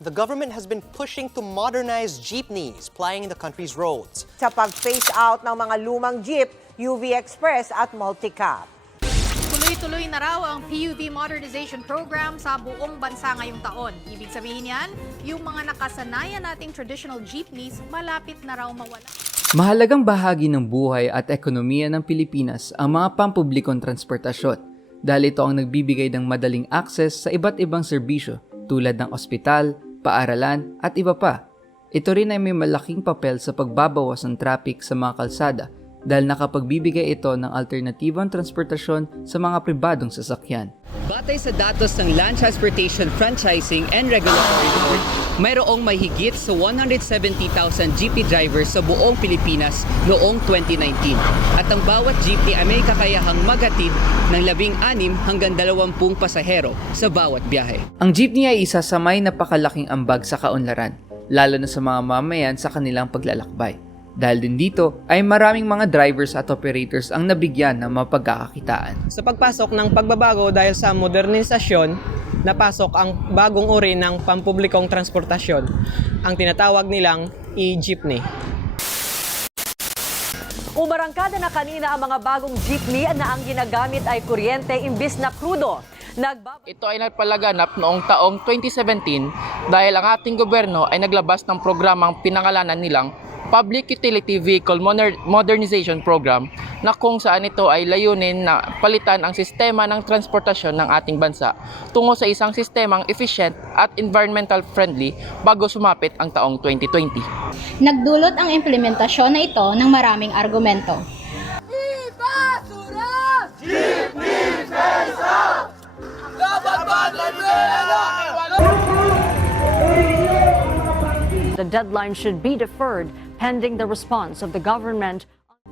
The government has been pushing to modernize jeepneys plying the country's roads. Sa pag-phase out ng mga lumang jeep, UV Express at Multicab. Tuloy-tuloy na raw ang PUV modernization program sa buong bansa ngayong taon. Ibig sabihin yan, yung mga nakasanayan nating traditional jeepneys malapit na raw mawala. Mahalagang bahagi ng buhay at ekonomiya ng Pilipinas ang mga pampublikong transportasyon dahil ito ang nagbibigay ng madaling access sa iba't ibang serbisyo tulad ng ospital, paaralan at iba pa. Ito rin ay may malaking papel sa pagbabawas ng traffic sa mga kalsada dahil nakapagbibigay ito ng alternatibong transportasyon sa mga pribadong sasakyan. Batay sa datos ng Land Transportation Franchising and Regulatory Board, mayroong may higit sa 170,000 jeepney drivers sa buong Pilipinas noong 2019. At ang bawat jeepney ay may kakayahang maghatid ng 16 hanggang 20 pasahero sa bawat biyahe. Ang jeepney ay isa sa may napakalaking ambag sa kaunlaran, lalo na sa mga mamayan sa kanilang paglalakbay. Dahil din dito ay maraming mga drivers at operators ang nabigyan ng mapagkakakitaan. Sa pagpasok ng pagbabago dahil sa modernisasyon, napasok ang bagong uri ng pampublikong transportasyon, ang tinatawag nilang e-jeepney. Umarangkada na kanina ang mga bagong jeepney na ang ginagamit ay kuryente imbis na krudo. Ito ay nagpalaganap noong taong 2017 dahil ang ating gobyerno ay naglabas ng programang pinangalanan nilang Public Utility Vehicle Modernization Program na kung saan ito ay layunin na palitan ang sistema ng transportasyon ng ating bansa tungo sa isang sistemang efficient at environmental friendly bago sumapit ang taong 2020. Nagdulot ang implementasyon na ito ng maraming argumento. The deadline should be deferred pending the response of the government.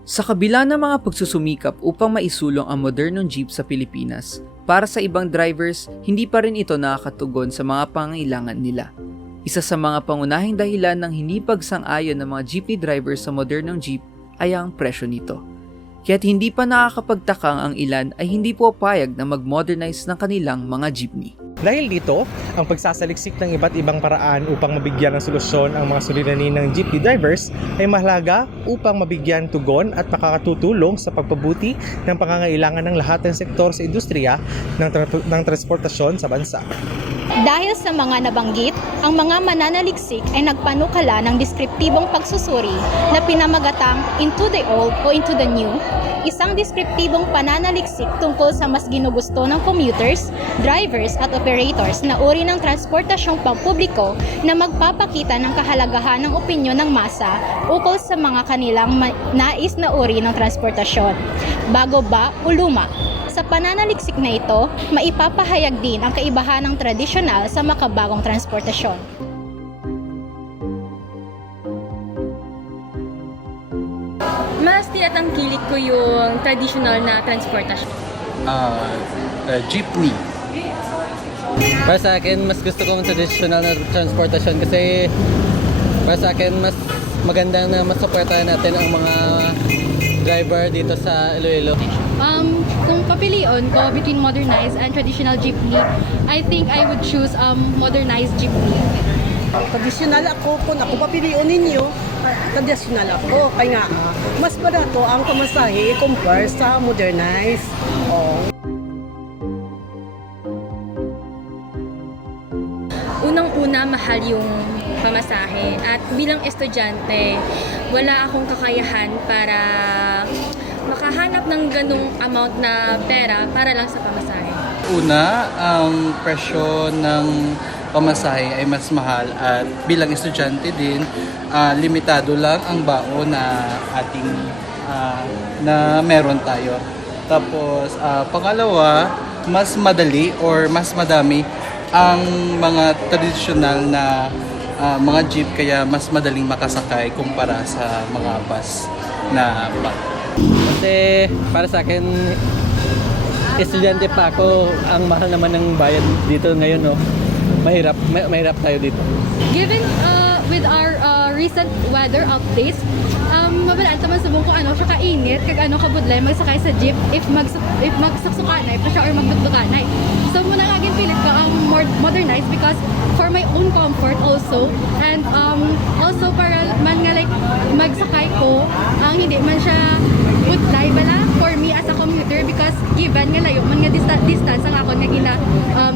Sa kabila ng mga pagsusumikap upang maisulong ang modernong jeep sa Pilipinas, para sa ibang drivers, hindi pa rin ito nakakatugon sa mga pangailangan nila. Isa sa mga pangunahing dahilan ng hindi pagsang-ayon ng mga jeepney drivers sa modernong jeep ay ang presyo nito. Kaya't hindi pa nakakapagtakang ang ilan ay hindi po payag na mag-modernize ng kanilang mga jeepney. Dahil dito, ang pagsasaliksik ng iba't ibang paraan upang mabigyan ng solusyon ang mga suliranin ng jeepney drivers ay mahalaga upang mabigyan tugon at makakatutulong sa pagpabuti ng pangangailangan ng lahat ng sektor sa industriya ng transportasyon sa bansa. Dahil sa mga nabanggit, ang mga mananaliksik ay nagpanukala ng deskriptibong pagsusuri na pinamagatang Into the Old o Into the New, isang deskriptibong pananaliksik tungkol sa mas ginugusto ng commuters, drivers at operators na uri ng transportasyong pampubliko na magpapakita ng kahalagahan ng opinyon ng masa ukol sa mga kanilang nais na uri ng transportasyon, bago ba o luma. Sa pananaliksik na ito, maipapahayag din ang kaibahan ng tradisyonal sa makabagong transportasyon. Mas tinatangkilik ko yung traditional na transportasyon. Jeepney. Para sa akin, mas gusto ko ang traditional na transportasyon kasi para sa akin, mas maganda na masuportahan natin ang mga driver dito sa Iloilo. Kung papiliin ko between modernized and traditional jeepney, I think I would choose modernized jeepney. Traditional ako, kung ako papiliin ninyo, traditional ako. Kaya nga, mas barato ang pamasahe compare sa modernized. Unang-una, mahal yung pamasahe. At bilang estudyante, wala akong kakayahan para makahanap ng ganung amount na pera para lang sa pamasahe. Una, ang presyo ng pamasahe ay mas mahal at bilang estudyante din, limitado lang ang baon na ating na meron tayo. Tapos, pangalawa, mas madali or mas madami ang mga traditional na mga jeep kaya mas madaling makasakay kumpara sa mga bus na Kasi para sa akin, estudyante pa ako, ang mahal naman ng bayad dito ngayon, no? Mahirap tayo dito. Given with our recent weather updates, mabalaan taman subong kung ano siya kainit, kag ano kabudlay magsakay sa jeep if magsuksukanay pa siya or magdugduganay. So muna nga pilit ko ang modernized because for my own comfort also, and also para man nga like magsakay ko ang hindi man siya budlay bala for me as a commuter because given nga layo man nga distance ang ako nga gina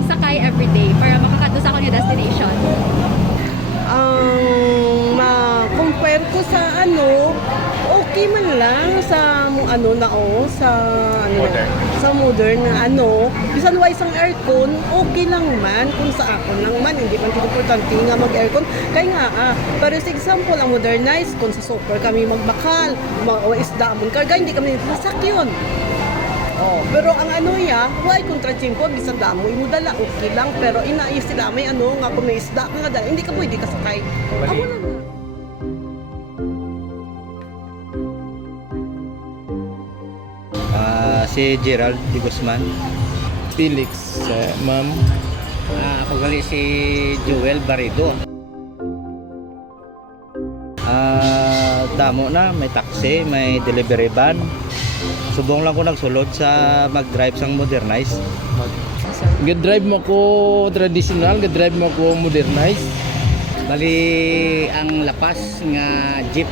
sakay everyday para makakadto sa akong destination. Ma-compare ko sa okay man lang sa sa modern na bisan wa isang aircon, okay lang man kung sa ako lang man, hindi man importante nga mag-aircon. Kaya nga, para sa example, ang modernized, kung sa super kami magbakal, o isda mong karga, hindi kami nasakyon. Pero ang why kontra-chimpo, bisan damo imo dala, okay lang, pero inaayos sila may nga kung may isda nga dala, hindi ka pwede kasakay. Ako lang. Si Gerald de Guzman. Felix, ma'am. Ako gali si Joel Barredo. Damo na, may taxi, may delivery van. Subong lang ko nagsulod sa mag-drive sang modernized. Ga-drive mo ko traditional, ga-drive mo ko modernized. Bali ang lapas nga jeep.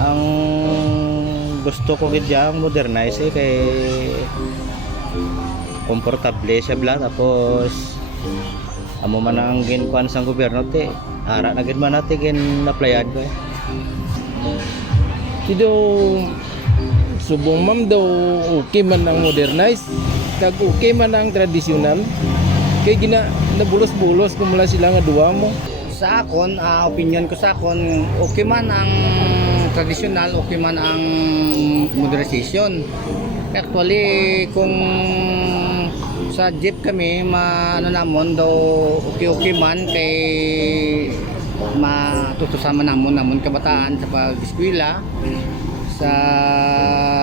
Ang gusto ko gid ang modernized kay komportable siya bla, tapos amo man ang ginkuan sang gobyerno te ara na gid man natin gin-applyan ko. Kido subong ma'am daw okay man ang modernized, kag okay man ang traditional. Kay gina nabulos-bulos kung mula sila nga duwa mo. Sa akon, opinion ko sa akon, okay man ang traditional, okay man ang modernization. Actually, kung sa jeep kami, namon daw okay man kay matutusan namon kabataan sa pag-eskwela sa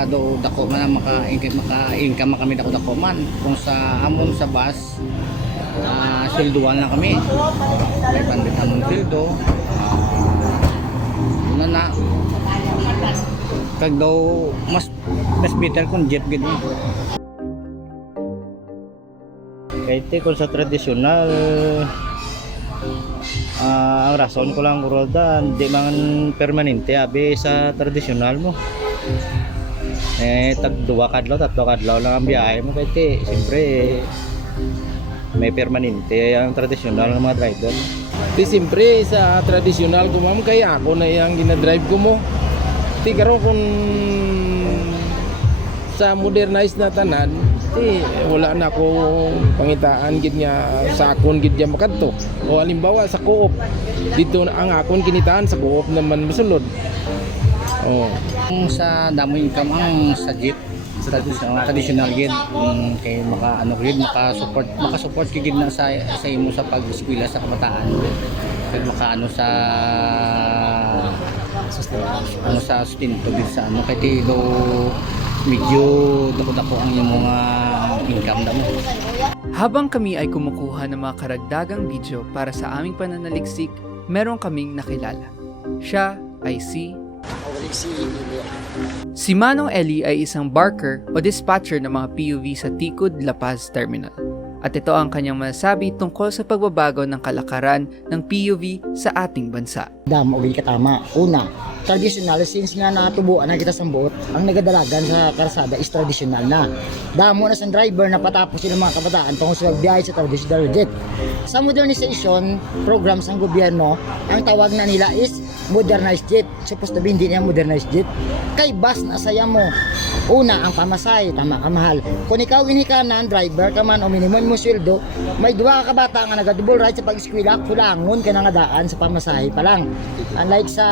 dako man maka-income kami dako man. Kung sa amon sa bus, silduan lang kami. May pandit amon sildo. Na kag daw mas better kung jeep gid. Kaya kung sa tradisyonal, ang rason ko lang roda, hindi man permanente abi sa tradisyonal mo. Tag 2 kadlaw, 3 kadlaw lang ang biyahe mo, kaya siyempre may permanente ang tradisyonal ng mga driver. Di siyempre sa traditional ko ma'am, kaya ako na yung ginadrive ko mo. Di karon kung sa modernized na tanan, wala na ako pangitaan gid nga sa akon gid ya makadto. O halimbawa sa co-op, dito ang akon kinitaan sa co-op naman masulod. Sa damo income ang sa jeep sa traditional gid, kay maka-support gid na sa imo sa pag-eskwela sa kabataan. Kay sa sustento gid sa kay do medyo dako-dako ang iyong mga income mo. Habang kami ay kumukuha ng mga karagdagang video para sa aming pananaliksik, meron kaming nakilala. Siya ay Si Manong Eli ay isang barker o dispatcher ng mga PUV sa Ticud, La Paz Terminal. At ito ang kanyang masasabi tungkol sa pagbabago ng kalakaran ng PUV sa ating bansa. Damo uli katama. Una, traditional, since nga natubuan na kita sa buot, ang nagadalagan sa karsada is traditional na. Damo na sa driver na patapos sila mga kabataan tungkol sa biyahe sa traditional jet. Sa modernization programs ng gobyerno, ang tawag na nila is modernized jet. Supposed to be hindi niya modernized jet. Kay bus na saya mo. Una, ang pamasay, tama ka mahal. Kung ikaw ka na driver ka man o minimum mo sweldo, may 2 ka bata nga nagadouble ride sa pag-eskwela, kulangon ka na nga daan sa pamasahe pa lang. Unlike sa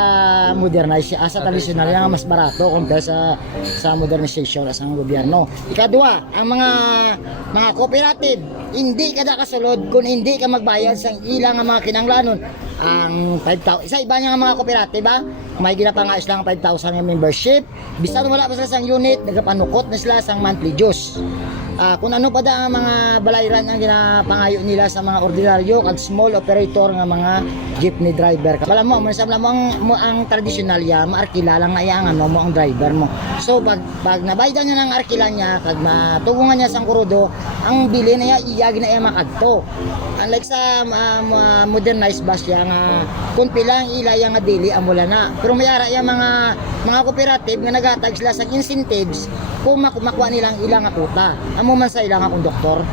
modernized, sa traditional nga mas barato compare sa modernization sa gobyerno. Ikadua, ang mga cooperative, hindi ka kasulod kung hindi ka magbayad sa ilang mga kinanglanon. Ang 5,000, sa iba nga mga cooperative may ginapangayos lang 5,000 ng membership. Bisan wala pa sila sang unit, nagapanukot na sila sang monthly dues. kung ano pa da ang mga balayran ang ginapangayo nila sa mga ordinaryo kag small operator nga mga jeepney driver. Wala mo ang tradisyonal ya maarkila lang na iya ang mo ang driver mo. So pag nabaydan niya ng arkila niya kag matugungan niya sang kurudo, ang bili na iya gina makadto. Unlike sa modernized bus ya nga kung pilang ilaya nga dili amula na. Pero may ara ya mga cooperative nga nagatag sila sa incentives kung makuha nilang ilang nga kuta. Amo man sa ilang nga konduktor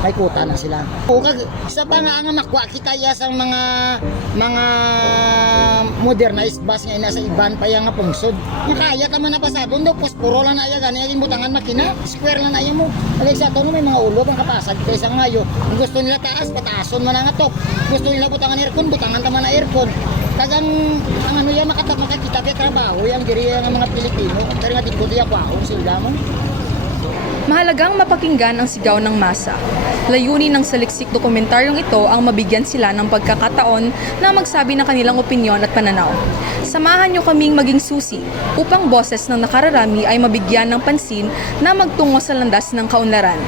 may kuta na sila. Kag sa pa nga makuha kita ya sa mga modernized bus nga nasa iban pa ya nga pungsod. Makaya ta man na pasado ndo posporo lang na ya gani yung butangan makina, square lang na ya mo. Alay sa to may mga ulo ang kapasad kaysa ngayo. Kung gusto nila taas pataason man nga to. Gusto nila butangan aircon, butangan ta man na aircon. Kagang ang ano ya makakita pa trabaho yang diri nga mga Pilipino. Pero nga dito ya kwaong sila mo. Mahalagang mapakinggan ang sigaw ng masa. Layunin ng saliksik dokumentaryong ito ang mabigyan sila ng pagkakataon na magsabi ng kanilang opinyon at pananaw. Samahan niyo kaming maging susi upang boses ng nakararami ay mabigyan ng pansin na magtungo sa landas ng kaunlaran.